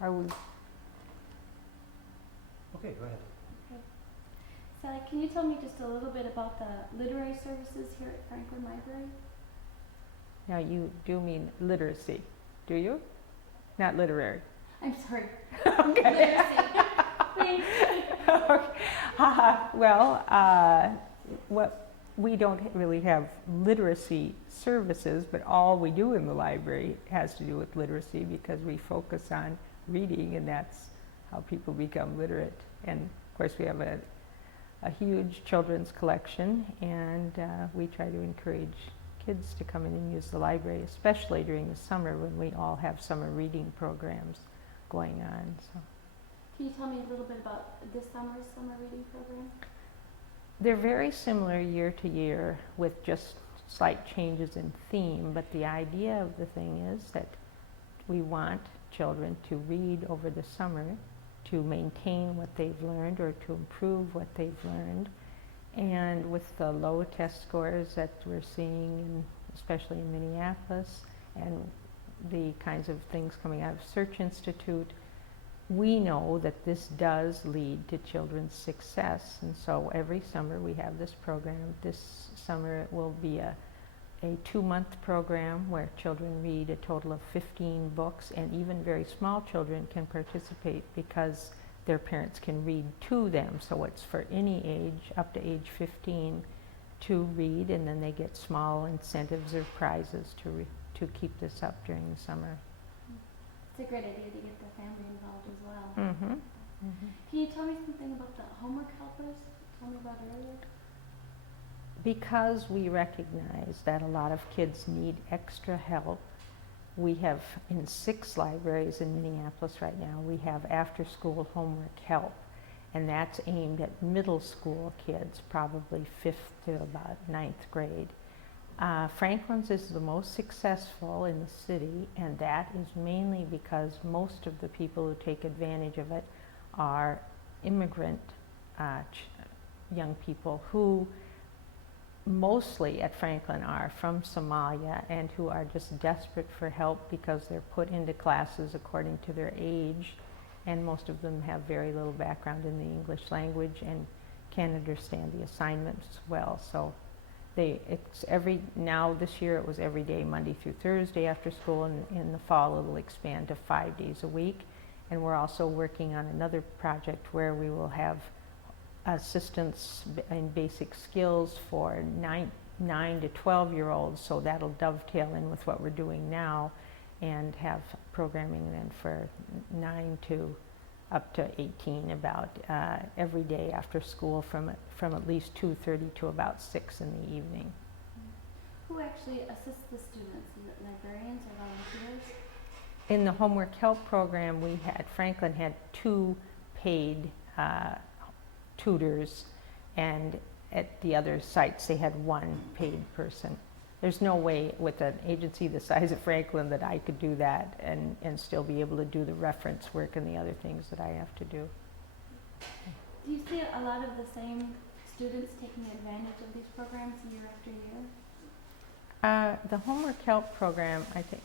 Are we? Okay, go ahead. Okay. Sally, can you tell me just a little bit about the literary services here at Franklin Library? Now you do mean literacy, do you? Not literary. I'm sorry. Okay. Literacy. Thanks. What we don't really have literacy services, but all we do in the library has to do with literacy because we focus on reading, and that's how people become literate. And of course, we have a huge children's collection, and we try to encourage kids to come in and use the library, especially during the summer when we all have summer reading programs going on. So. Can you tell me a little bit about this summer's summer reading program? They're very similar year to year with just slight changes in theme, but the idea of the thing is that we want children to read over the summer to maintain what they've learned or to improve what they've learned. And with the low test scores that we're seeing, especially in Minneapolis, and the kinds of things coming out of Search Institute, we know that this does lead to children's success. And so every summer we have this program. This summer it will be a 2-month program where children read a total of 15 books, and even very small children can participate because their parents can read to them. So it's for any age, up to age 15, to read, and then they get small incentives or prizes to keep this up during the summer. It's a great idea to get the family involved as well. Mm-hmm. Mm-hmm. Can you tell me something about the homework helpers you told me about earlier? Because we recognize that a lot of kids need extra help, we have in 6 libraries in Minneapolis right now, we have after-school homework help, and that's aimed at middle school kids, probably 5th to about 9th grade. Franklin's is the most successful in the city, and that is mainly because most of the people who take advantage of it are immigrant young people who mostly at Franklin are from Somalia and who are just desperate for help because they're put into classes according to their age, and most of them have very little background in the English language and can't understand the assignments well. So this year it was every day, Monday through Thursday after school, and in the fall it'll expand to 5 days a week. And we're also working on another project where we will have assistance in basic skills for 9 to 12-year-olds, so that'll dovetail in with what we're doing now, and have programming then for 9 to up to 18 about every day after school from at least 2:30 to about 6 in the evening. Who actually assists the students? Is it librarians or volunteers? In the homework help program, Franklin had 2 paid tutors, and at the other sites they had 1 paid person. There's no way with an agency the size of Franklin that I could do that and still be able to do the reference work and the other things that I have to do. Do you see a lot of the same students taking advantage of these programs year after year? The homework help program, I think,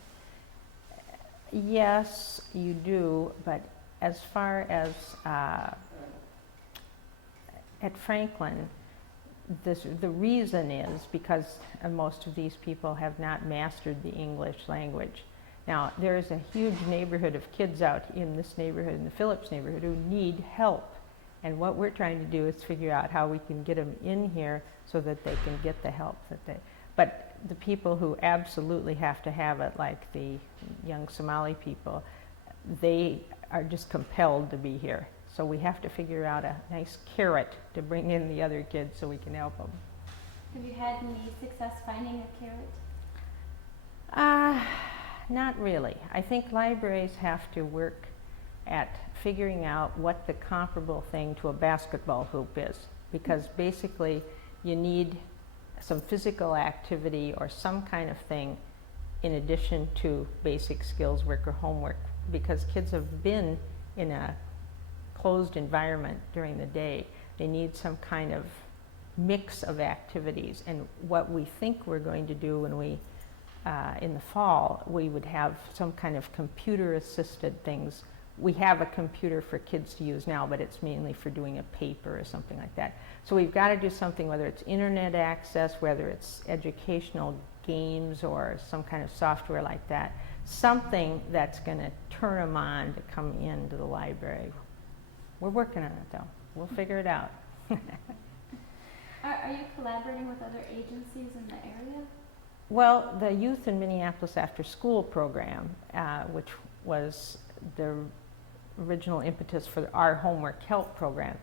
yes, you do, but as far as at Franklin, the reason is because most of these people have not mastered the English language. Now, there is a huge neighborhood of kids out in this neighborhood, in the Phillips neighborhood, who need help. And what we're trying to do is figure out how we can get them in here so that they can get the help but the people who absolutely have to have it, like the young Somali people, they are just compelled to be here. So we have to figure out a nice carrot to bring in the other kids so we can help them. Have you had any success finding a carrot? Not really. I think libraries have to work at figuring out what the comparable thing to a basketball hoop is, because basically you need some physical activity or some kind of thing in addition to basic skills work or homework, because kids have been in a closed environment during the day. They need some kind of mix of activities, and what we think we're going to do when we in the fall, we would have some kind of computer assisted things we have a computer for kids to use now, but it's mainly for doing a paper or something like that. So we've got to do something, whether it's internet access, whether it's educational games or some kind of software like that, something that's going to turn them on to come into the library. We're working on it though. We'll figure it out. Are you collaborating with other agencies in the area? Well, the Youth in Minneapolis After School program, which was the original impetus for our homework help program,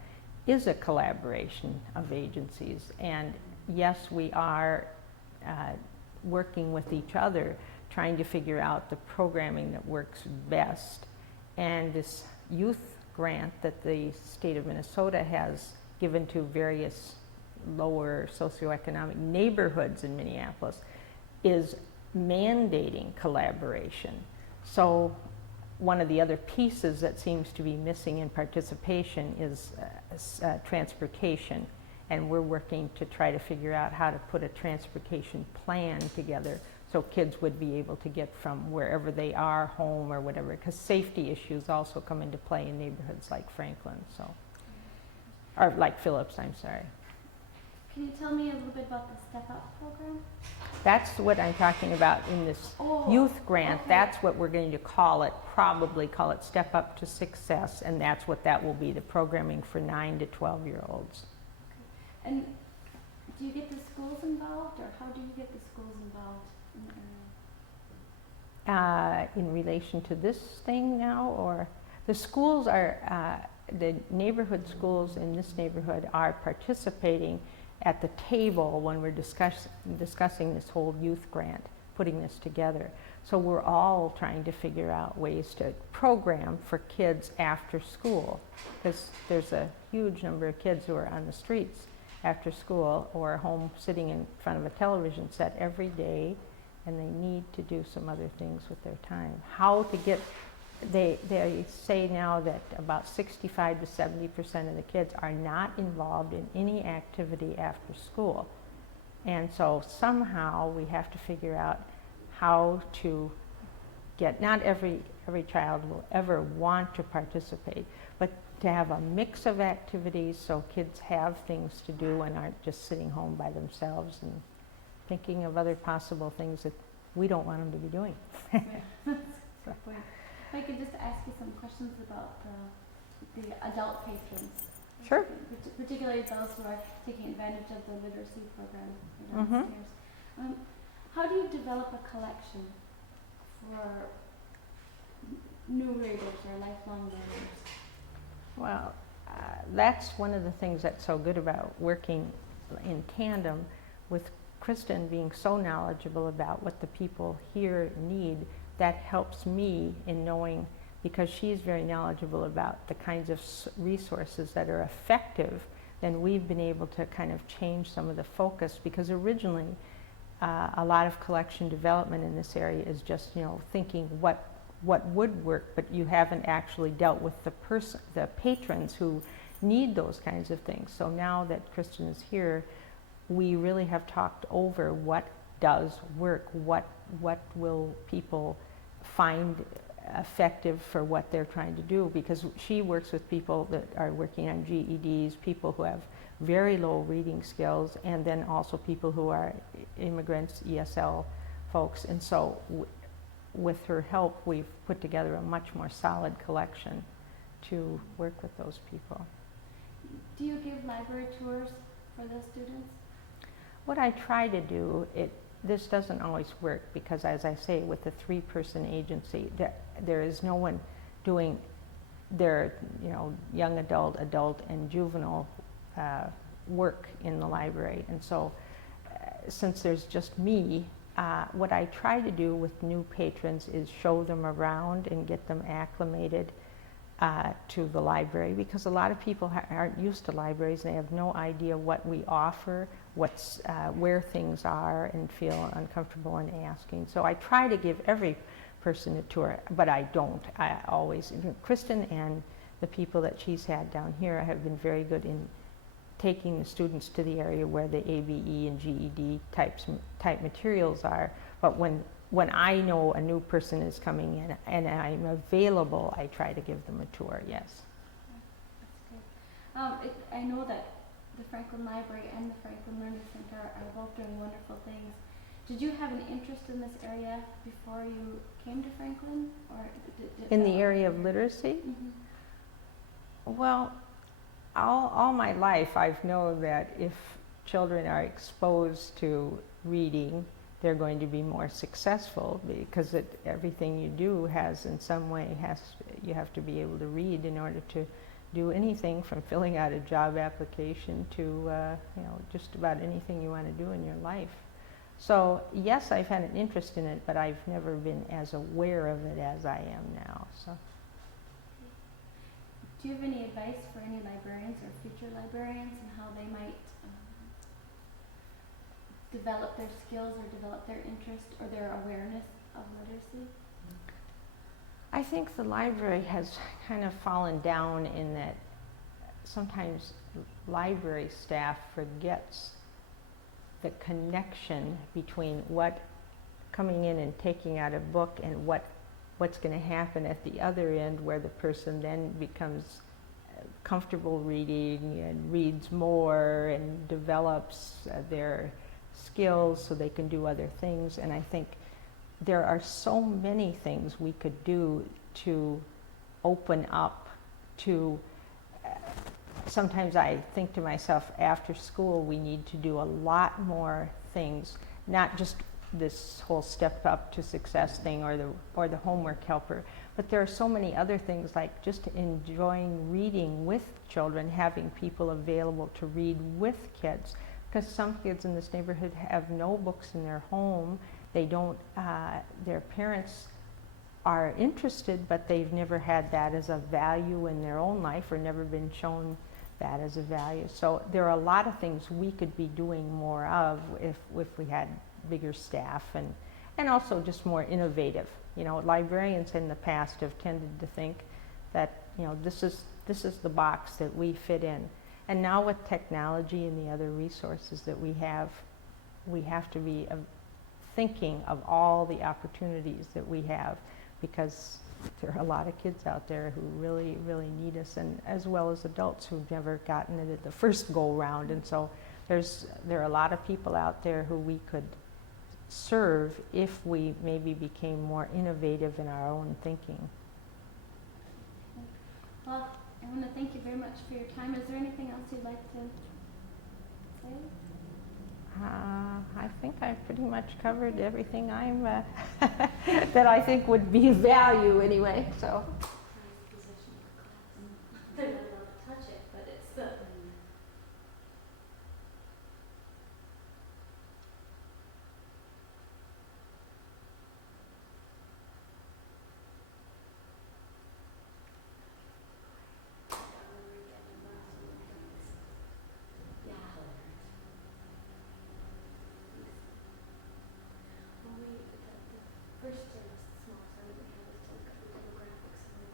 is a collaboration of agencies. And yes, we are working with each other, trying to figure out the programming that works best. And this youth grant that the state of Minnesota has given to various lower socioeconomic neighborhoods in Minneapolis is mandating collaboration. So one of the other pieces that seems to be missing in participation is transportation, and we're working to try to figure out how to put a transportation plan together so kids would be able to get from wherever they are, home or whatever, because safety issues also come into play in neighborhoods like Franklin, so, or like Phillips, I'm sorry. Can you tell me a little bit about the Step Up program? That's what I'm talking about in this youth grant. Okay. That's what we're going to call it, probably call it Step Up to Success, and that's what that will be, the programming for 9 to 12-year-olds. Okay. And do you get the schools involved, or how do you get the schools involved in the area? In relation to this thing now, or the schools are, the neighborhood schools in this neighborhood are participating at the table when we're discussing this whole youth grant, putting this together. So we're all trying to figure out ways to program for kids after school, because there's a huge number of kids who are on the streets after school or home sitting in front of a television set every day, and they need to do some other things with their time. How to get, they say now that about 65 to 70% of the kids are not involved in any activity after school. And so somehow we have to figure out how to get, not every child will ever want to participate, but to have a mix of activities so kids have things to do and aren't just sitting home by themselves and thinking of other possible things that we don't want them to be doing. Yeah, that's a good point. If I could just ask you some questions about the adult patrons. Sure. Particularly those who are taking advantage of the literacy program downstairs. How do you develop a collection for new readers or lifelong readers? Well, that's one of the things that's so good about working in tandem with Kristen being so knowledgeable about what the people here need. That helps me in knowing, because she's very knowledgeable about the kinds of resources that are effective, then we've been able to kind of change some of the focus, because originally a lot of collection development in this area is just, you know, thinking what would work, but you haven't actually dealt with the patrons who need those kinds of things. So now that Kristen is here, we really have talked over what does work, what will people find effective for what they're trying to do, because she works with people that are working on GEDs, people who have very low reading skills, and then also people who are immigrants, ESL folks. And so with her help, we've put together a much more solid collection to work with those people. Do you give library tours for the students? What I try to do, this doesn't always work, because as I say, with the 3-person agency, there is no one doing their, you know, young adult, and juvenile work in the library. And so since there's just me, what I try to do with new patrons is show them around and get them acclimated to the library, because a lot of people aren't used to libraries. They have no idea what we offer, where things are, and feel uncomfortable in asking. So I try to give every person a tour, but I don't. I always, Kristen and the people that she's had down here have been very good in taking the students to the area where the ABE and GED type materials are. But when when I know a new person is coming in and I'm available, I try to give them a tour, yes. That's good. I know that the Franklin Library and the Franklin Learning Center are both doing wonderful things. Did you have an interest in this area before you came to Franklin? Or in the area of literacy? Mm-hmm. Well, all my life I've known that if children are exposed to reading, they're going to be more successful, because everything you do has in some way you have to be able to read in order to do anything, from filling out a job application to just about anything you want to do in your life. So yes, I've had an interest in it, but I've never been as aware of it as I am now. So. Do you have any advice for any librarians or future librarians and how they might develop their skills or develop their interest or their awareness of literacy? I think the library has kind of fallen down in that sometimes library staff forgets the connection between what coming in and taking out a book and what's going to happen at the other end, where the person then becomes comfortable reading and reads more and develops their skills so they can do other things. And I think there are so many things we could do to open up to sometimes I think to myself, after school we need to do a lot more things, not just this whole step up to success thing or the homework helper, but there are so many other things, like just enjoying reading with children, having people available to read with kids, because some kids in this neighborhood have no books in their home. They don't, their parents are interested, but they've never had that as a value in their own life or never been shown that as a value. So there are a lot of things we could be doing more of if we had bigger staff and also just more innovative. You know, librarians in the past have tended to think that, you know, this is the box that we fit in. And now with technology and the other resources that we have to be thinking of all the opportunities that we have, because there are a lot of kids out there who really, really need us, and as well as adults who've never gotten it at the first go round. And so there are a lot of people out there who we could serve if we maybe became more innovative in our own thinking. Well, I want to thank you very much for your time. Is there anything else you'd like to say? I think I've pretty much covered everything I'm that I think would be of value anyway. So. They're not allowed to touch it, but it's the. First small study we had was to look at the demographics of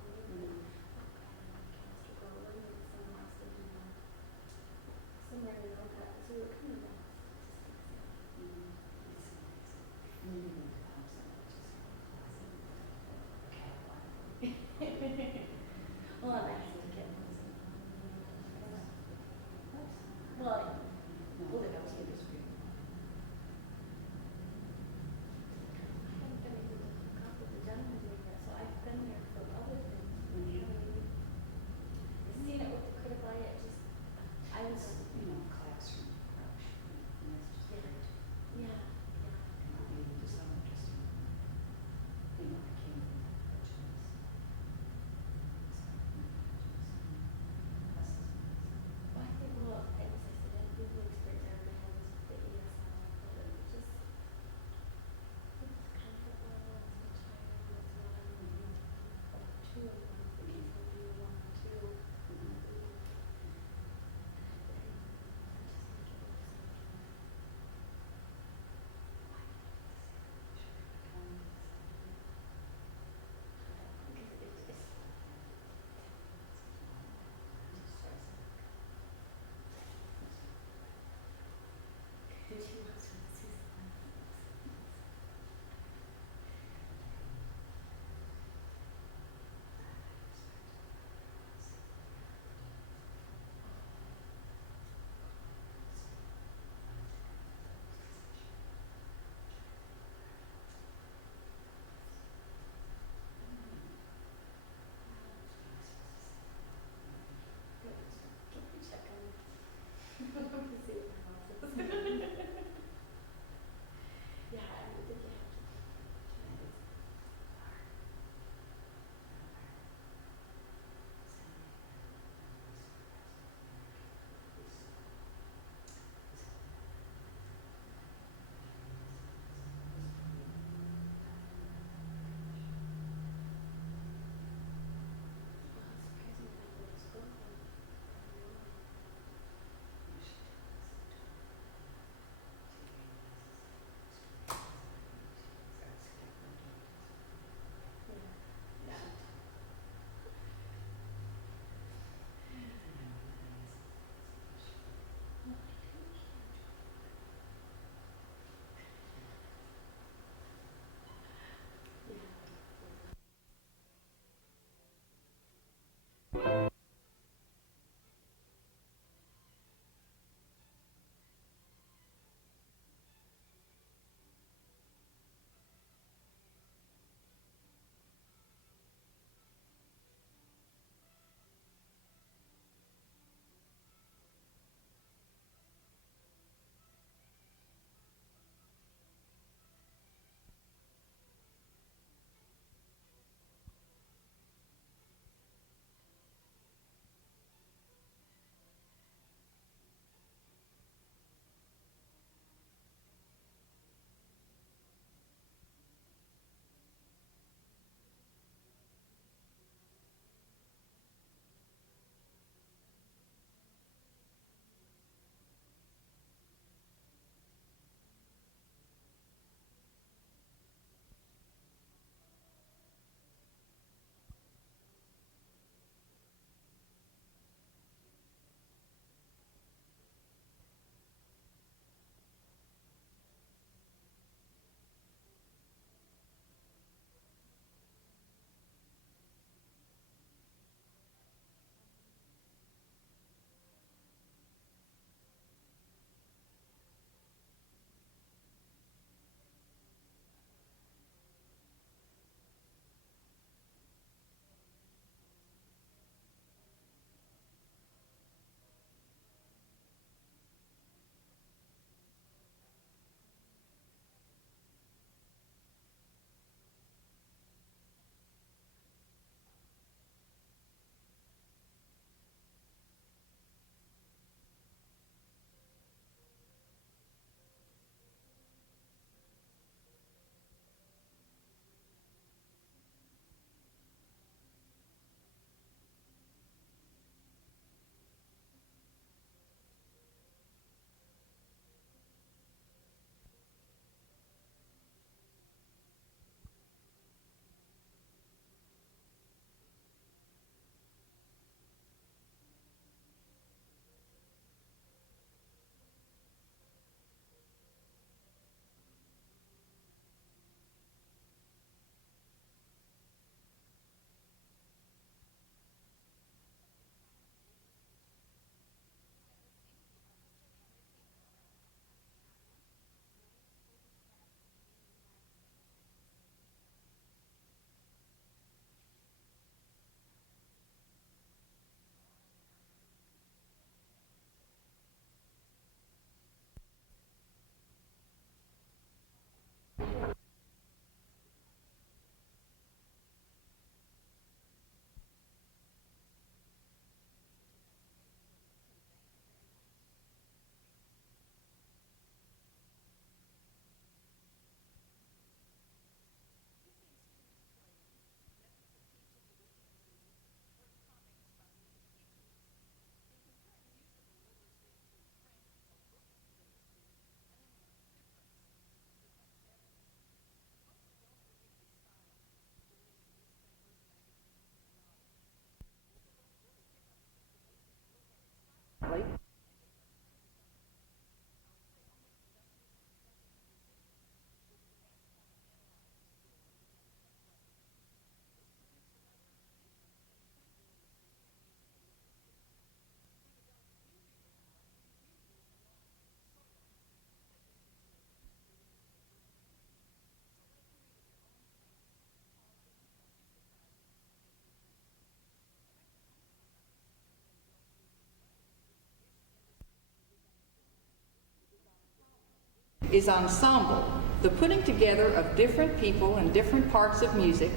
is ensemble, the putting together of different people and different parts of music,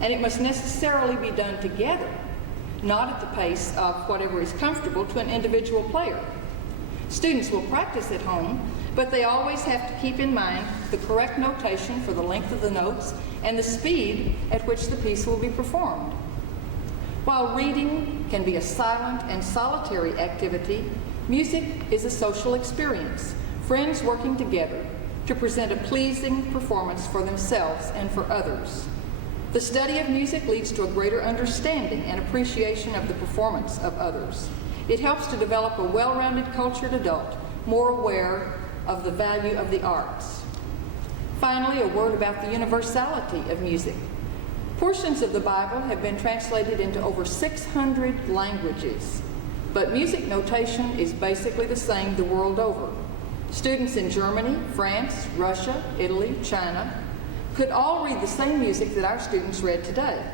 and it must necessarily be done together, not at the pace of whatever is comfortable to an individual player. Students will practice at home, but they always have to keep in mind the correct notation for the length of the notes and the speed at which the piece will be performed. While reading can be a silent and solitary activity, music is a social experience, friends working together to present a pleasing performance for themselves and for others. The study of music leads to a greater understanding and appreciation of the performance of others. It helps to develop a well-rounded cultured adult, more aware of the value of the arts. Finally, a word about the universality of music. Portions of the Bible have been translated into over 600 languages, but music notation is basically the same the world over. Students in Germany, France, Russia, Italy, China could all read the same music that our students read today.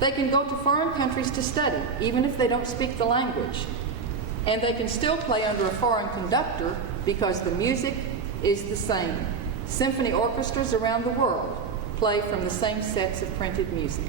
They can go to foreign countries to study, even if they don't speak the language. And they can still play under a foreign conductor because the music is the same. Symphony orchestras around the world play from the same sets of printed music.